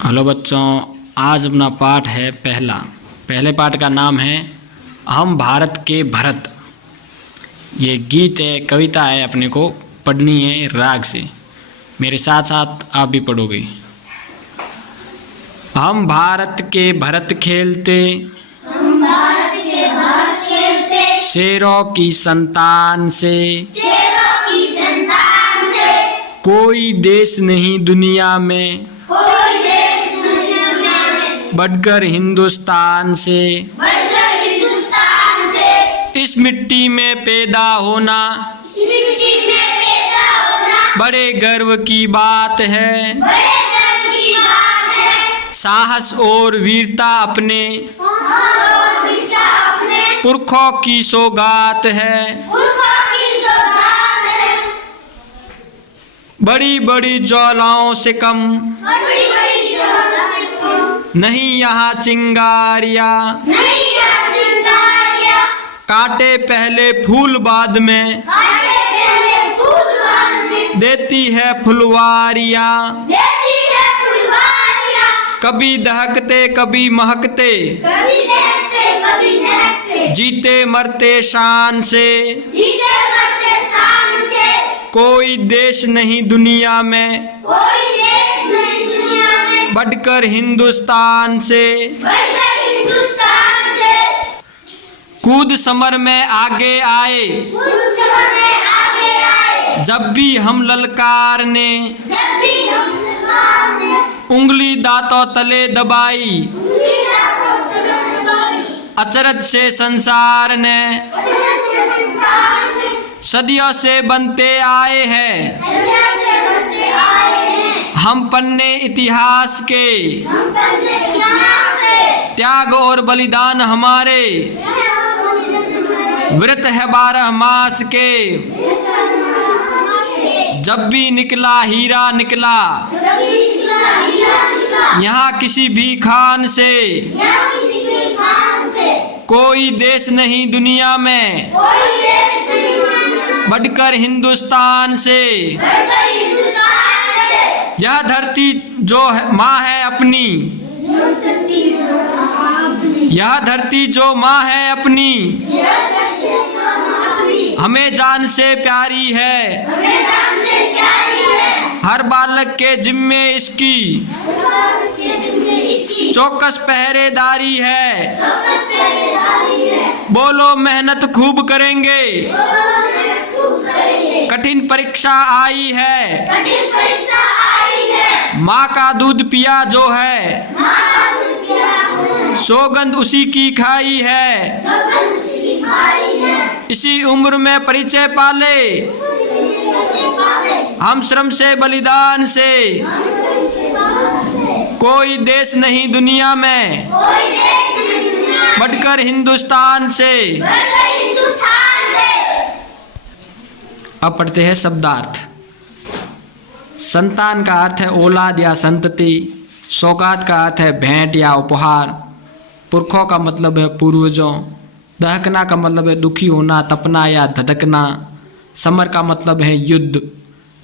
Hello बच्चों, आज अपना पाठ है पहले पाठ का नाम है हम भारत के भरत। ये गीत है, कविता है, अपने को पढ़नी है राग से। मेरे साथ साथ आप भी पढ़ोगे। हम भारत के भरत खेलते, शेरों की संतान से, कोई देश नहीं दुनिया में बढ़कर हिंदुस्तान से। इस मिट्टी में पैदा होना बड़े गर्व की बात है। साहस और वीरता अपने पुरखों की सौगात है। बड़ी बड़ी ज्वालाओं से कम नहीं यहाँ चिंगारिया, काटे पहले फूल बाद में देती है फुलवारिया। कभी दहकते कभी महकते, जीते मरते शान से। कोई देश नहीं दुनिया में बढ़कर हिंदुस्तान से। कूद समर में आगे आए जब भी हम ललकारने, उंगली दांतों तले दबाई अचरज से संसार ने। सदियों से बनते आए हैं हम पन्ने इतिहास के। त्याग और बलिदान हमारे व्रत है 12 मास के। जब भी निकला हीरा निकला यहाँ किसी भी खान से। कोई देश नहीं दुनिया में बढ़कर हिंदुस्तान से। यह धरती जो है माँ है अपनी, यह धरती जो माँ है अपनी, हमें जान से प्यारी है। हर बालक के जिम्मे इसकी चौकस पहरेदारी है। बोलो मेहनत खूब करेंगे, कठिन परीक्षा आई है। माँ का दूध पिया जो है, सौगंध उसी की खाई है। इसी उम्र में परिचय पाले हम श्रम से बलिदान से। कोई देश नहीं दुनिया में बढ़कर हिंदुस्तान से। अब पढ़ते हैं शब्दार्थ। संतान का अर्थ है औलाद या संतति। सौगात का अर्थ है भेंट या उपहार। पुरखों का मतलब है पूर्वजों। दहकना का मतलब है दुखी होना, तपना या धधकना। समर का मतलब है युद्ध।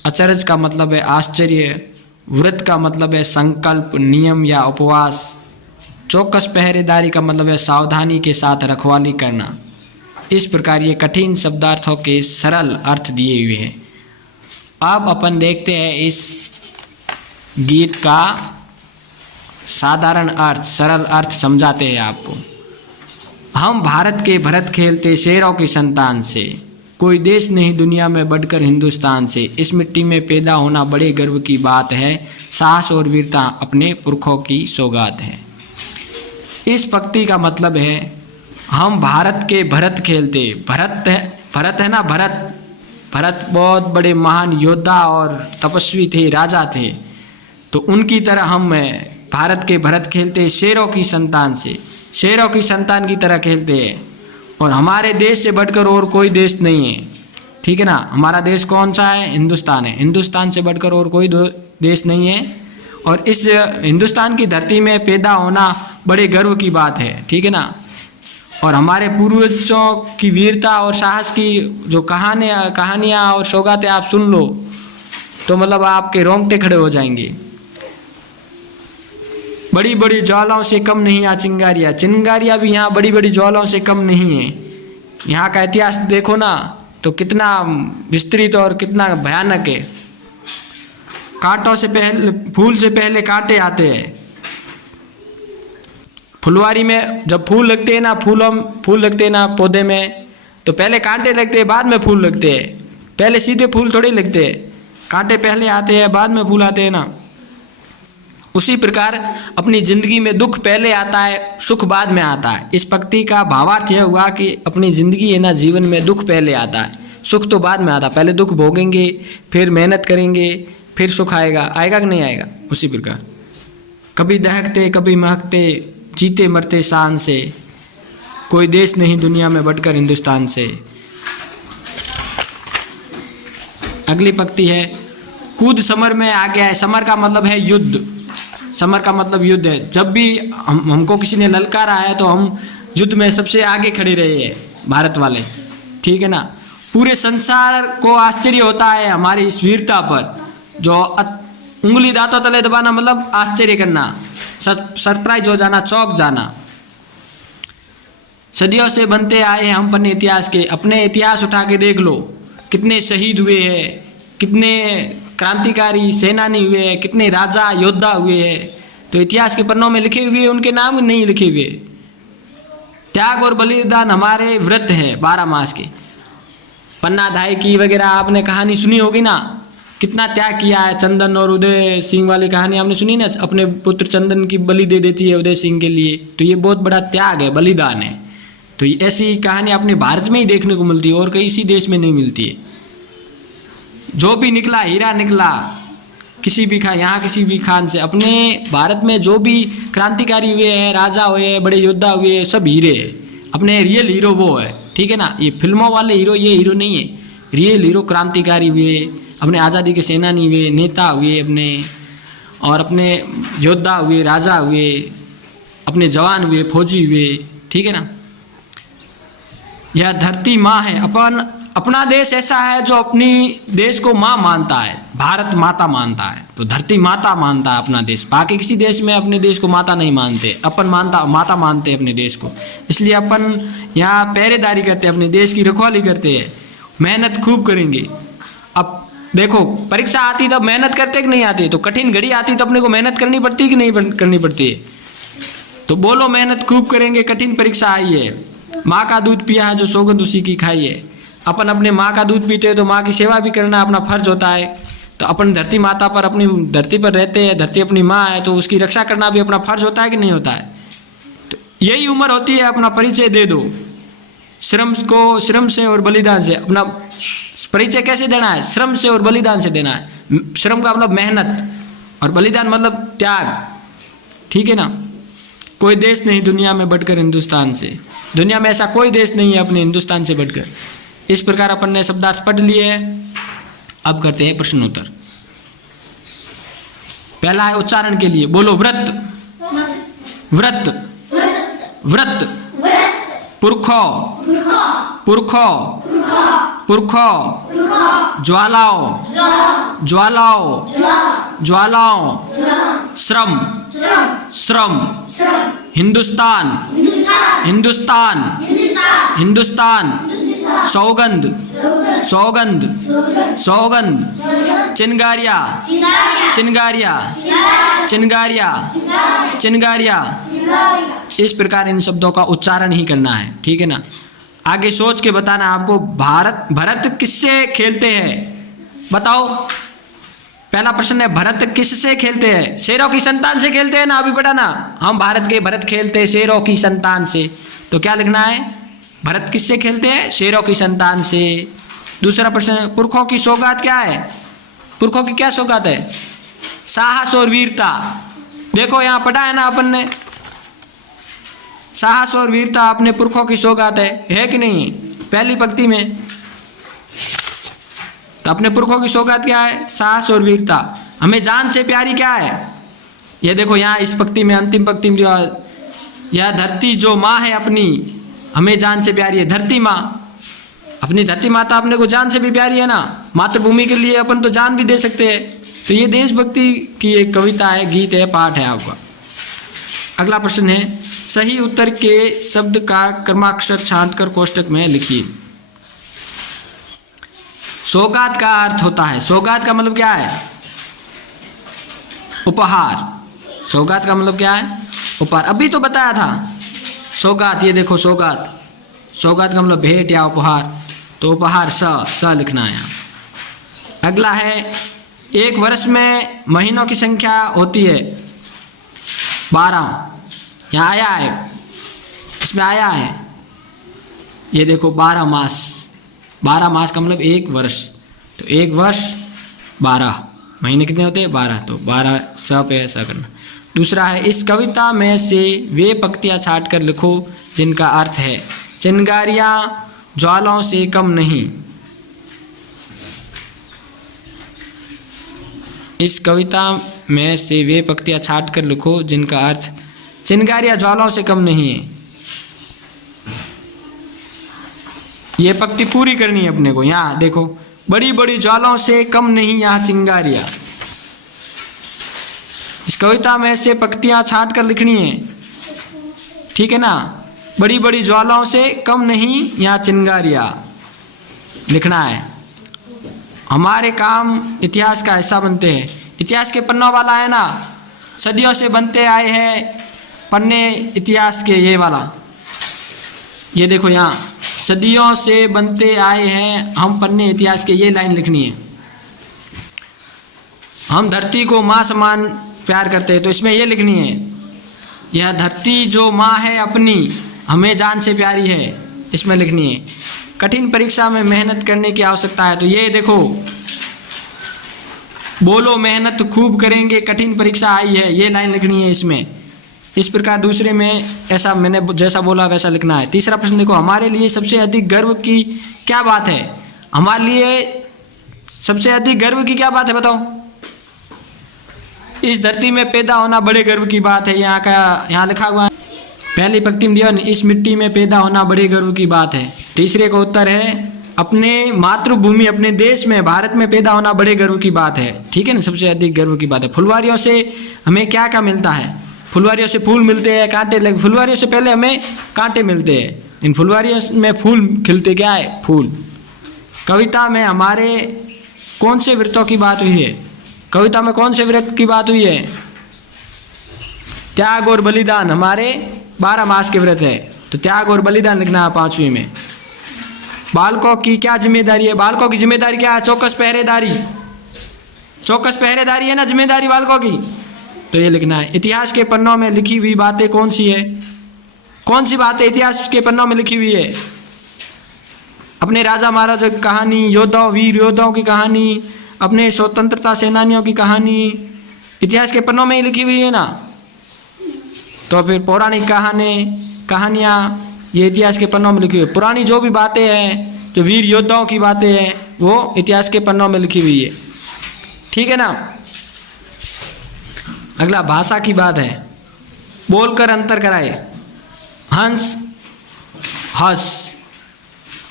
अचरज का मतलब है आश्चर्य। व्रत का मतलब है संकल्प, नियम या उपवास। चौकस पहरेदारी का मतलब है सावधानी के साथ रखवाली करना। इस प्रकार ये कठिन शब्दार्थों के सरल अर्थ दिए हुए हैं। अब अपन देखते हैं इस गीत का साधारण अर्थ, सरल अर्थ समझाते हैं आपको। हम भारत के भरत खेलते, शेरों की संतान से, कोई देश नहीं दुनिया में बढ़कर हिंदुस्तान से। इस मिट्टी में पैदा होना बड़े गर्व की बात है। साहस और वीरता अपने पुरखों की सौगात है। इस पंक्ति का मतलब है हम भारत के भरत खेलते। भरत है ना, भरत बहुत बड़े महान योद्धा और तपस्वी थे, राजा थे। तो उनकी तरह हम भारत के भरत खेलते, शेरों की संतान से, शेरों की संतान की तरह खेलते हैं। और हमारे देश से बढ़कर और कोई देश नहीं है, ठीक है ना। हमारा देश कौन सा है? हिंदुस्तान है। हिंदुस्तान से बढ़कर और कोई देश नहीं है। और इस हिंदुस्तान की धरती में पैदा होना बड़े गर्व की बात है, ठीक है ना। और हमारे पूर्वजों की वीरता और साहस की जो कहानियाँ और सौगातें आप सुन लो तो मतलब आपके रोंगटे खड़े हो जाएंगे। बड़ी बड़ी ज्वालाओं से कम नहीं यहाँ चिंगारियाँ। चिंगारियाँ भी यहाँ बड़ी बड़ी ज्वालाओं से कम नहीं है। यहाँ का इतिहास देखो ना तो कितना विस्तृत और कितना भयानक है। कांटों से पहले, फूल से पहले कांटे आते हैं। फुलवारी में जब फूल लगते हैं ना, फूल लगते हैं ना पौधे में, तो पहले कांटे लगते हैं, बाद में फूल लगते हैं। पहले सीधे फूल थोड़ी लगते हैं, कांटे पहले आते हैं, बाद में फूल आते हैं ना। उसी प्रकार अपनी जिंदगी में दुख पहले आता है, सुख बाद में आता है। इस पंक्ति का भावार्थ यह हुआ कि अपनी जिंदगी है ना, जीवन में दुख पहले आता है, सुख तो बाद में आता है। पहले दुख भोगेंगे, फिर मेहनत करेंगे, फिर सुख आएगा। आएगा कि नहीं आएगा? उसी प्रकार कभी दहकते कभी महकते, जीते मरते शान से, कोई देश नहीं दुनिया में बढ़कर हिंदुस्तान से। अगली पंक्ति है, कूद समर में आ गया है। समर का मतलब है युद्ध। समर का मतलब युद्ध है। जब भी हमको किसी ने ललकारा है तो हम युद्ध में सबसे आगे खड़े रहे हैं, भारत वाले, ठीक है ना। पूरे संसार को आश्चर्य होता है हमारी इस वीरता पर। जो उंगली दांतों तले दबाना मतलब आश्चर्य करना, सरप्राइज हो जाना, चौंक जाना। सदियों से बनते आए हम अपने इतिहास के। अपने इतिहास उठा के देख लो, कितने शहीद हुए हैं, कितने क्रांतिकारी सेनानी हुए हैं, कितने राजा योद्धा हुए हैं। तो इतिहास के पन्नों में लिखे हुए उनके नाम नहीं लिखे हुए। त्याग और बलिदान हमारे व्रत है 12 मास के। पन्ना धाय की वगैरह आपने कहानी सुनी होगी ना, कितना त्याग किया है। चंदन और उदय सिंह वाली कहानी आपने सुनी ना, अपने पुत्र चंदन की बलि दे देती है उदय सिंह के लिए। तो ये बहुत बड़ा त्याग है, बलिदान है। तो ऐसी कहानी अपने भारत में ही देखने को मिलती है और किसी देश में नहीं मिलती है। जो भी निकला हीरा निकला, किसी भी खान, यहाँ किसी भी खान से। अपने भारत में जो भी क्रांतिकारी हुए हैं, राजा हुए हैं, बड़े योद्धा हुए हैं, सब हीरे हैं। अपने रियल हीरो वो है, ठीक है ना। ये फिल्मों वाले हीरो ये हीरो नहीं है। रियल हीरो क्रांतिकारी हुए, अपने आज़ादी के सेनानी हुए, नेता हुए अपने, और अपने योद्धा हुए, राजा हुए, अपने जवान हुए, फौजी हुए, ठीक है ना। यह धरती माँ है। अपना देश ऐसा है जो अपनी देश को माँ मानता है, भारत माता मानता है। तो धरती माता मानता है अपना देश। बाकी किसी देश में अपने देश को माता नहीं मानते, अपन माता मानते हैं अपने देश को। इसलिए अपन यहाँ पहरेदारी करते हैं, अपने देश की रखवाली करते हैं, मेहनत खूब करेंगे। अब देखो परीक्षा आती तब मेहनत करते कि नहीं आती? तो कठिन घड़ी आती तो अपने को मेहनत करनी पड़ती कि नहीं करनी पड़ती है? तो बोलो मेहनत खूब करेंगे। कठिन परीक्षा आई है, माँ का दूध पिया है जो सौगंध उसी की खाई है। अपन अपने माँ का दूध पीते हैं तो माँ की सेवा भी करना अपना फर्ज होता है। तो अपन धरती माता पर, अपनी धरती पर रहते हैं, धरती अपनी माँ है, तो उसकी रक्षा करना भी अपना फर्ज होता है कि नहीं होता है? तो यही उम्र होती है, अपना परिचय दे दो। श्रम से और बलिदान से अपना परिचय कैसे देना है? श्रम से और बलिदान से देना है। श्रम का मतलब मेहनत और बलिदान मतलब त्याग, ठीक है ना। कोई देश नहीं दुनिया में बढ़कर हिंदुस्तान से। दुनिया में ऐसा कोई देश नहीं है अपने हिंदुस्तान से बढ़कर। इस प्रकार अपन ने शब्दार्थ पढ़ लिए हैं। अब करते हैं प्रश्नोत्तर। पहला है उच्चारण के लिए, बोलो व्रत, व्रत, व्रत, पुरखो, पुरखो, पुरखो, ज्वालाओ, ज्वालाओ, ज्वालाओ, श्रम, श्रम, हिंदुस्तान, हिंदुस्तान, हिंदुस्तान, सौगंध, सौगंध, सौगंध, चिनगारिया, चिनगारिया, चिनगारिया, चिनगारिया। इस प्रकार इन शब्दों का उच्चारण ही करना है, ठीक है ना। आगे सोच के बताना आपको। भरत किससे खेलते हैं? बताओ। पहला प्रश्न है, भरत किससे खेलते हैं? शेरों की संतान से खेलते हैं ना, अभी पढ़ा ना। हम भारत के भरत खेलते हैं शेरों की संतान से। तो क्या लिखना है? भरत किससे खेलते हैं? शेरों की संतान से। दूसरा प्रश्न, पुरखों की सौगात क्या है? पुरखों की क्या सौगात है? साहस और वीरता। देखो यहाँ पढ़ा है ना अपन ने, साहस और वीरता अपने पुरखों की सौगात है कि नहीं? पहली पंक्ति में। तो अपने पुरखों की सौगात क्या है? साहस और वीरता। हमें जान से प्यारी क्या है? ये देखो यहाँ इस पंक्ति में, अंतिम पंक्ति में, यह धरती जो माँ है अपनी, हमें जान से प्यारी है। धरती माँ, अपनी धरती माता अपने को जान से भी प्यारी है ना। मातृभूमि के लिए अपन तो जान भी दे सकते हैं। तो ये देशभक्ति की एक कविता है, गीत है, पाठ है आपका। अगला प्रश्न है, सही उत्तर के शब्द का क्रमाक्षर छांटकर कोष्टक में लिखिए। सौगात का अर्थ होता है, सौगात का मतलब क्या है? उपहार। सौगात का मतलब क्या है? उपहार। अभी तो बताया था सौगात, ये देखो सौगात, सौगात का मतलब भेंट या उपहार, तो उपहार स लिखना है यहाँ। अगला है, एक वर्ष में महीनों की संख्या होती है 12, यहाँ आया है, इसमें आया है, ये देखो 12 मास, 12 मास का मतलब एक वर्ष, तो एक वर्ष 12, महीने कितने होते हैं? 12, तो 12 स पे ऐसा करना। दूसरा है, इस कविता में से वे पंक्तियाँ छाट कर लिखो जिनका अर्थ है, चिंगारियाँ ज्वालाओं से कम नहीं। इस कविता में से वे पंक्तियाँ छाट कर लिखो जिनका अर्थ चिंगारियाँ ज्वालाओं से कम नहीं है। ये पंक्ति पूरी करनी है अपने को। यहाँ देखो, बड़ी बड़ी ज्वालाओं से कम नहीं यहाँ चिंगारियाँ। इस कविता में से पंक्तियाँ छाट कर लिखनी है, ठीक है ना। बड़ी बड़ी ज्वालाओं से कम नहीं यहाँ चिंगारियाँ लिखना है। हमारे काम इतिहास का हिस्सा बनते हैं। इतिहास के पन्नों वाला है ना, सदियों से बनते आए हैं पन्ने इतिहास के, ये वाला, ये देखो यहाँ, सदियों से बनते आए हैं हम पन्ने इतिहास के, ये लाइन लिखनी है। हम धरती को माँ समान प्यार करते हैं, तो इसमें ये लिखनी है, यह धरती जो माँ है अपनी हमें जान से प्यारी है, इसमें लिखनी है। कठिन परीक्षा में मेहनत करने की आवश्यकता है, तो ये देखो, बोलो मेहनत खूब करेंगे कठिन परीक्षा आई है, ये लाइन लिखनी है इसमें। इस प्रकार दूसरे में ऐसा मैंने जैसा बोला वैसा लिखना है। तीसरा प्रश्न देखो, हमारे लिए सबसे अधिक गर्व की क्या बात है? हमारे लिए सबसे अधिक गर्व की क्या बात है बताओ? इस धरती में पैदा होना बड़े गर्व की बात है, यहाँ का यहाँ लिखा हुआ है। पहली पंक्ति में दिया, इस मिट्टी में पैदा होना बड़े गर्व की बात है। तीसरे का उत्तर है, अपने मातृभूमि अपने देश में भारत में पैदा होना बड़े गर्व की बात है, ठीक है ना, सबसे अधिक गर्व की बात है। फुलवारियों से हमें क्या क्या मिलता है? फुलवारियों से फूल मिलते हैं, कांटे लगे, फुलवारियों से पहले हमें कांटे मिलते हैं, इन फुलवारियों में फूल खिलते, क्या है? फूल। कविता में हमारे कौन से व्रतों की बात हुई है? कविता में कौन से व्रत की बात हुई है? त्याग और बलिदान, हमारे 12 मास के व्रत है, तो त्याग और बलिदान लिखना है 5वीं में। बालकों की क्या जिम्मेदारी है? बालकों की जिम्मेदारी क्या है? चौकस पहरेदारी, चौकस पहरेदारी है ना जिम्मेदारी बालकों की, तो ये लिखना है। इतिहास के पन्नों में लिखी हुई बातें कौन सी है? कौन सी बातें इतिहास के पन्नों में लिखी हुई है? अपने राजा महाराजा की कहानी, योद्धाओं वीर योद्धाओं की कहानी, अपने स्वतंत्रता सेनानियों की कहानी इतिहास के पन्नों में ही लिखी हुई है ना। तो फिर पौराणिक कहानियाँ ये इतिहास के पन्नों में लिखी हुई है। पुरानी जो भी बातें हैं, जो वीर योद्धाओं की बातें हैं, वो इतिहास के पन्नों में लिखी हुई है, ठीक है ना। अगला भाषा की बात है, बोलकर अंतर कराए। हंस हस,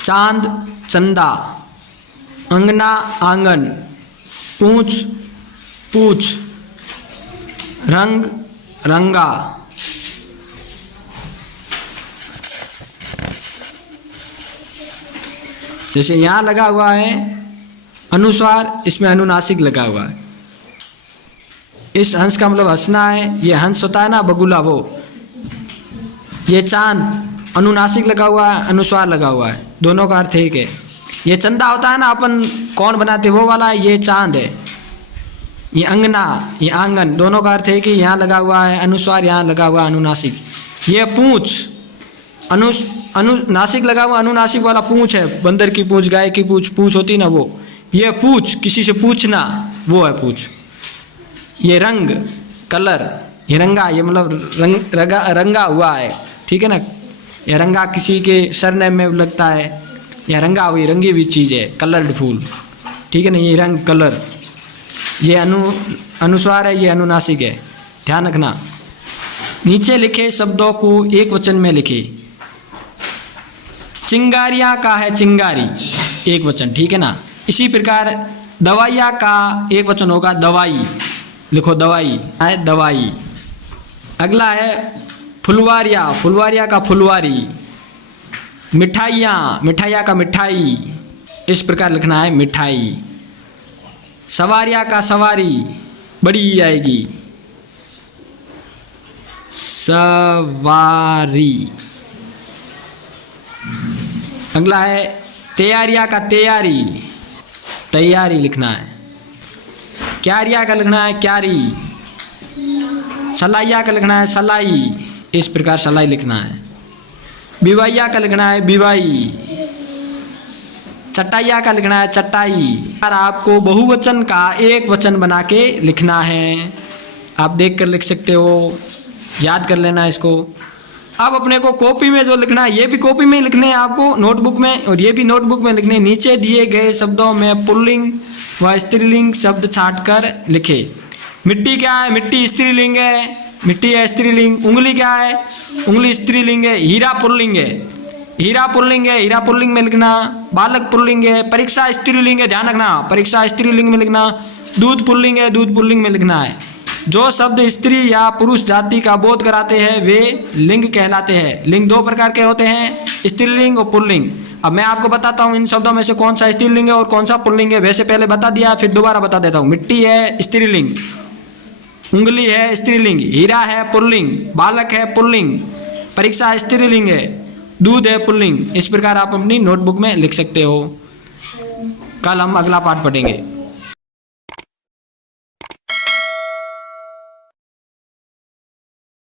चांद चंदा, अंगना आंगन, पूछ पूछ, रंग रंगा। जैसे यहाँ लगा हुआ है अनुस्वार, इसमें अनुनासिक लगा हुआ है। इस हंस का मतलब हंसना है, ये हंस होता है ना बगुला, वो। ये चांद अनुनासिक लगा हुआ है, अनुस्वार लगा हुआ है, दोनों का अर्थ एक है। ये चंदा होता है ना अपन कौन बनाते वो वाला, ये चांद है। ये अंगना, ये आंगन, दोनों का अर्थ है कि यहाँ लगा हुआ है अनुस्वार, यहाँ लगा हुआ है अनुनासिक। ये पूंछ, अनुनासिक लगा हुआ अनुनासिक वाला पूंछ है, बंदर की पूंछ, गाय की पूंछ होती ना वो। ये पूछ, किसी से पूछना, वो है पूछ। ये रंग कलर, ये रंगा, ये मतलब रंगा हुआ है, ठीक है ना। ये रंगा किसी के सरनेम में लगता है, या रंगा हुई रंगी हुई चीज़ है, कलर्ड फूल, ठीक है ना। ये रंग कलर, ये अनुस्वार है, ये अनुनासिक है, ध्यान रखना। नीचे लिखे शब्दों को एक वचन में लिखे। चिंगारियाँ का है चिंगारी, एक वचन, ठीक है ना। इसी प्रकार दवाइयाँ का एक वचन होगा दवाई, लिखो दवाई है दवाई। अगला है फुलवारिया, फुलवारिया का फुलवारी। मिठाइयाँ, मिठाइया का मिठाई, इस प्रकार लिखना है मिठाई। सवारिया का सवारी, बड़ी ई आएगी, सवारी। अगला है तैयारिया का तैयारी, तैयारी लिखना है। क्यारिया का लिखना है क्यारी। सलाइया का लिखना है सलाई, इस प्रकार सलाई लिखना है। बिवाइया का लिखना है बिवाई। चटाइया का लिखना है चटाई। और आपको बहुवचन का एक वचन बना के लिखना है, आप देख कर लिख सकते हो, याद कर लेना इसको। अब अपने को कॉपी में जो लिखना है, ये भी कॉपी में लिखने हैं आपको नोटबुक में, और ये भी नोटबुक में लिखने। नीचे दिए गए शब्दों में पुल्लिंग व स्त्रीलिंग शब्द छांट कर लिखे। मिट्टी क्या है? मिट्टी स्त्रीलिंग है, मिट्टी है स्त्रीलिंग। उंगली क्या है? उंगली स्त्रीलिंग है। हीरा पुल्लिंग है, हीरा पुल्लिंग है, हीरा पुल्लिंग में लिखना। बालक पुल्लिंग है। परीक्षा स्त्रीलिंग है, ध्यान रखना, परीक्षा स्त्रीलिंग में लिखना। दूध पुल्लिंग है, दूध पुल्लिंग में लिखना है। जो शब्द स्त्री या पुरुष जाति का बोध कराते हैं वे लिंग कहलाते हैं। लिंग दो प्रकार के होते हैं, स्त्रीलिंग और पुल्लिंग। अब मैं आपको बताता हूँ इन शब्दों में से कौन सा स्त्रीलिंग है और कौन सा पुल्लिंग है। वैसे पहले बता दिया, फिर दोबारा बता देता हूँ। मिट्टी है स्त्रीलिंग, उंगली है स्त्रीलिंग, हीरा है पुल्लिंग, बालक है पुल्लिंग, परीक्षा स्त्रीलिंग है, दूध है पुल्लिंग। इस प्रकार आप अपनी नोटबुक में लिख सकते हो। कल हम अगला पाठ पढ़ेंगे।